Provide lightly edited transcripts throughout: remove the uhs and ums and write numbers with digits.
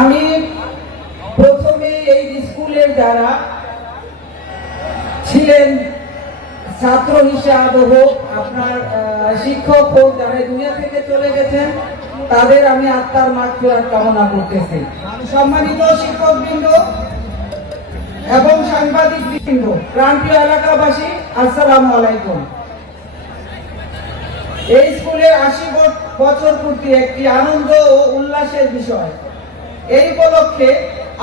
আমি প্রথমে এই স্কুলের যারা ছিলেন ছাত্র হিসাবে হোক, আপনার শিক্ষক হোক, যারা দুনিয়া থেকে চলে গেছেন, তাদের আমি আত্মার মাগফিরাত কামনা করতেছি। সম্মানিত শিক্ষকবৃন্দ এবং সাংবাদিক বৃন্দ, প্রান্তীয় এলাকাবাসী, আসসালামু আলাইকুম। এই স্কুলে ৮০ বছর পূর্তি একটি আনন্দ ও উল্লাসের বিষয়। এই উপলক্ষে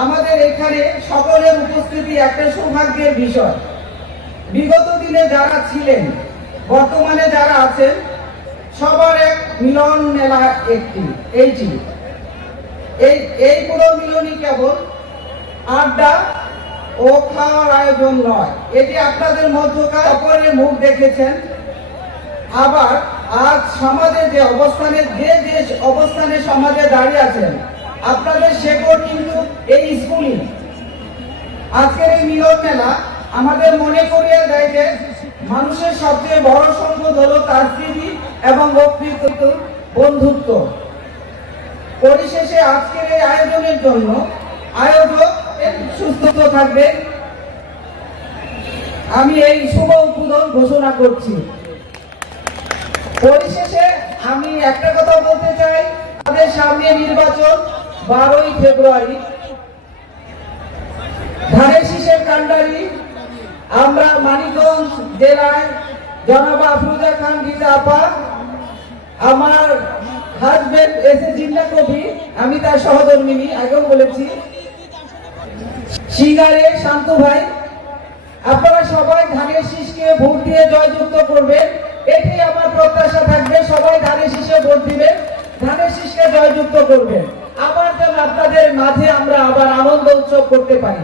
আমাদের এখানে সকলের উপস্থিতি একটা সৌভাগ্যের বিষয়। বিগত দিনে যারা ছিলেন, বর্তমানে যারা আছেন, সবার এক মিলন মেলা এইটি। এই পুরো মিলনই কেবল আড্ডা ও খাওয়ার আয়োজন নয়, এটি আপনাদের মধ্যকার অপরের মুখ দেখেছেন। আবার আজ সমাজে যে অবস্থানে সমাজে দাঁড়িয়ে আছেন, আপনাদের শেকড় কিন্তু এই স্কুলই। আজকের এই মিলন মেলা আমাদের মনে করিয়ে দেয় যে মানুষের সবচেয়ে বড় সম্পদ হলো তার স্মৃতি এবং বন্ধুত্ব। পরিশেষে আজকের এই আয়োজনের জন্য আয়োজক সুস্থ থাকবেন, আমি এই শুভ উদ্বোধন ঘোষণা করছি। পরিশেষে আমি একটা কথা বলতে চাই, আমাদের সামনে নির্বাচন 12ই ফেব্রুয়ারি। ধানের শীষের কান্ডারি আমরা মানিকগঞ্জ জেলায় জনাব আফরোজা খান রিজা আপা, আমার হাজবেন্ড এস এ জিন্না কবি, আমি তার সহধর্মিনী, আগেও বলেছি, সিঙ্গারে শান্তু ভাই। আপনারা সবাই ধানের শীষকে ভোট দিয়ে জয়যুক্ত করবেন, এটি আমার প্রত্যাশা থাকবে। সবাই ধানের শীষে ভোট দিবেন, ধানের শীষকে জয়যুক্ত করবেন। আবার যেন আপনাদের মাঝে আমরা আবার আনন্দ উৎসব করতে পারি।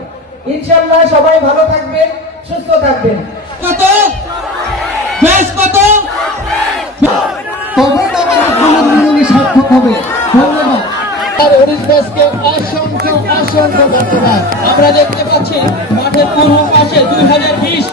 ইনশাআল্লাহ সবাই ভালো থাকবেন, সুস্থ থাকবেন। কত বেশ কত তবে আমাদের পুনর্মিলনী সার্থক হবে। ধন্যবাদ। আর হরিশ দাসকে অসংখ্য ধন্যবাদ। আমরা দেখতে পাচ্ছি মাঠের পূর্ব পাশে 2020